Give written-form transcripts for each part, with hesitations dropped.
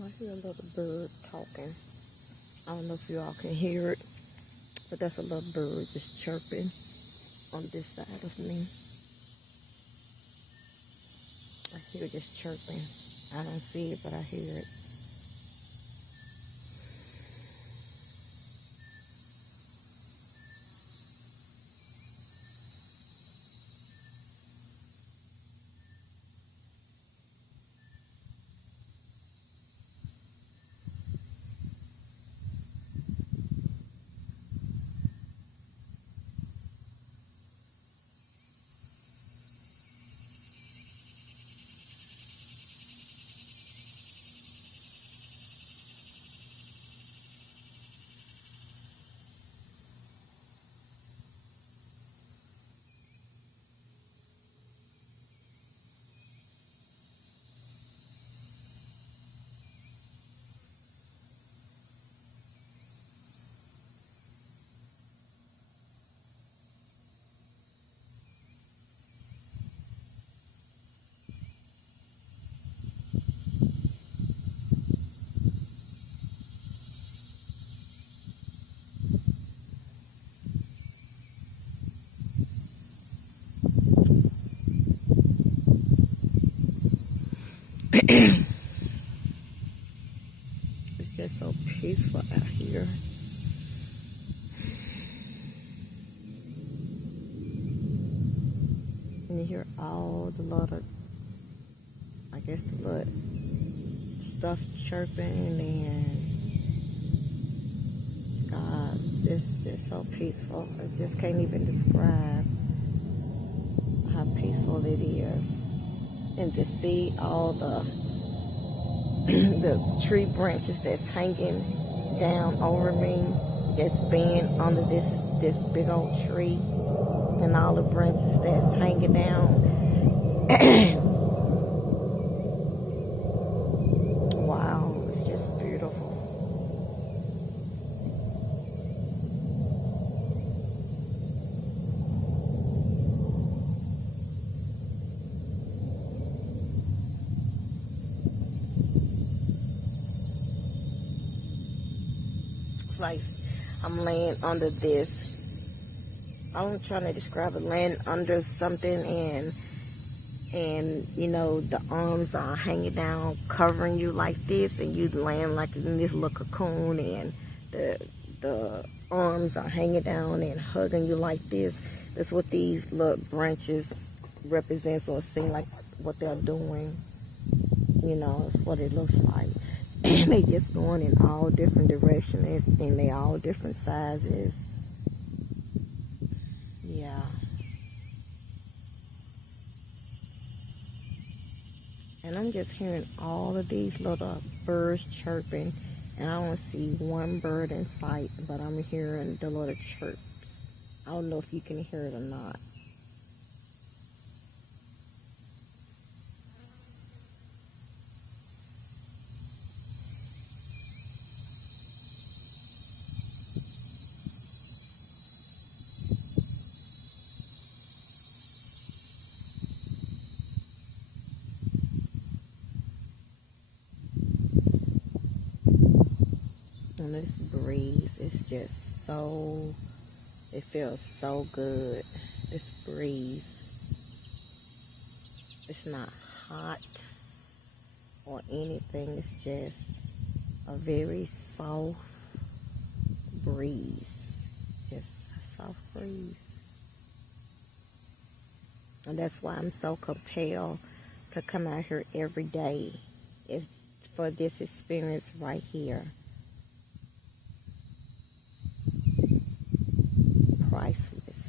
I hear a little bird talking. I don't know if you all can hear it, but that's a little bird just chirping on this side of me. I hear it just chirping. I don't see it, but I hear it. It's just so peaceful out here. And you hear all the little, I guess the little stuff chirping, and God, it's just so peaceful. I just can't even describe how peaceful it is. And to see all the the tree branches that's hanging down over me, that's being under this big old tree, and all the branches that's hanging down. Wow, it's just beautiful. It's like I'm laying under this. I'm trying to describe it, laying under something, and you know the arms are hanging down, covering you like this, and you laying like in this little cocoon, and the arms are hanging down and hugging you like this. That's what these little branches represents, or seem like what they're doing. You know, it's what it looks like. And they just going in all different directions, and they all different sizes. Yeah. And I'm just hearing all of these little birds chirping, and I don't see one bird in sight, but I'm hearing the little chirps. I don't know if you can hear it or not. And this breeze is just so, it feels so good. This breeze, it's not hot or anything. It's just a very soft breeze. Just a soft breeze. And that's why I'm so compelled to come out here every day, is for this experience right here. Priceless.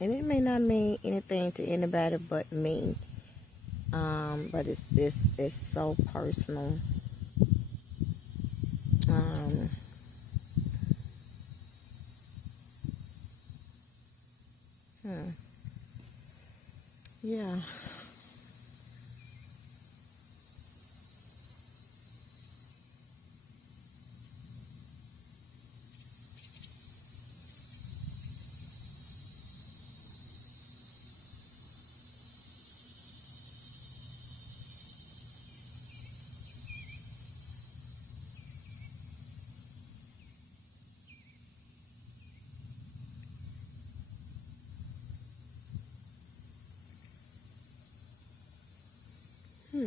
And it may not mean anything to anybody but me. But it's so personal. Um, yeah. Wow.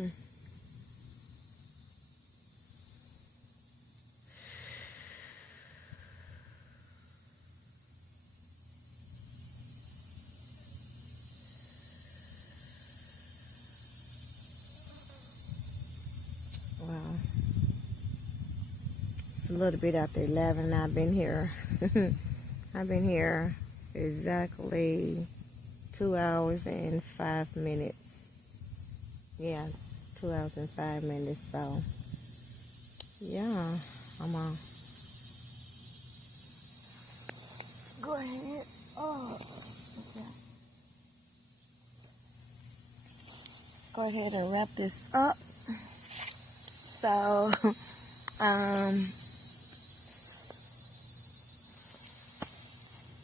It's a little bit after 11. I've been here. I've been here exactly 2 hours and 5 minutes. Yeah, 2 hours and 5 minutes. So, yeah, I'm on. Go ahead. Oh, okay. Go ahead and wrap this up. So,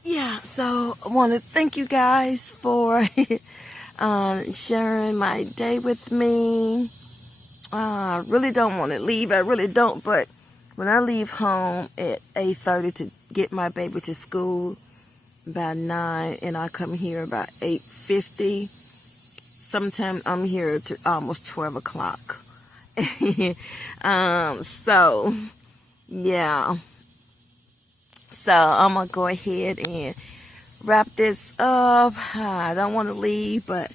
yeah, so I want to thank you guys for sharing my day with me. I really don't want to leave. I really don't, but when I leave home at 8:30 to get my baby to school by 9, and I come here about 8:50, sometimes I'm here to almost 12 o'clock. So, yeah. So, I'm going to go ahead and wrap this up. I don't want to leave, but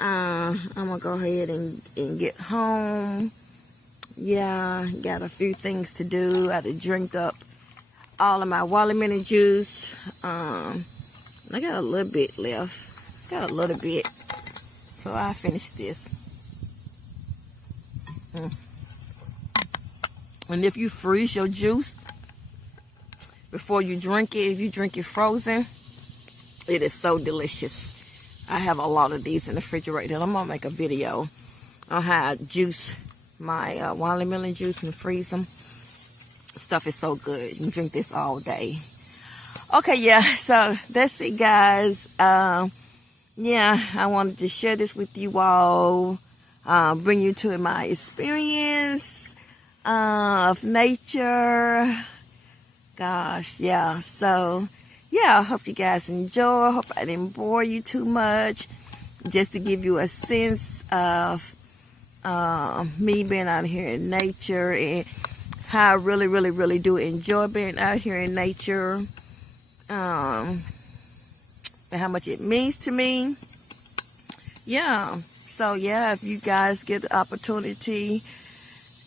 I'm going to go ahead and get home. Yeah, got a few things to do. I had to drink up all of my watermelon juice. I got a little bit left. Got a little bit. So I'll finish this. And if you freeze your juice before you drink it, if you drink it frozen, it is so delicious. I have a lot of these in the refrigerator. I'm going to make a video on how I juice my watermelon juice and freeze them. Stuff is so good. You can drink this all day. Okay, yeah, so that's it, guys. Yeah, I wanted to share this with you all. Bring you to my experience of nature. Gosh, yeah. So, yeah, I hope you guys enjoy. I hope I didn't bore you too much. Just to give you a sense of me being out here in nature and how I really, really, really do enjoy being out here in nature. And how much it means to me. Yeah. So, yeah, if you guys get the opportunity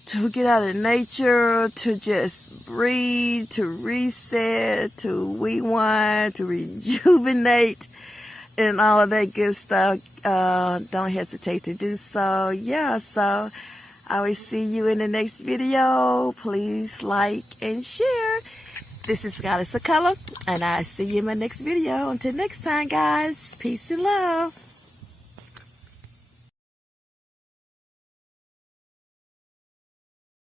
to get out of nature, to just breathe, to reset, to rewind, to rejuvenate, and all of that good stuff, don't hesitate to do so. Yeah, so I will see you in the next video. Please like and share. This is Goddess of Color, and I see you in my next video. Until next time, guys, peace and love.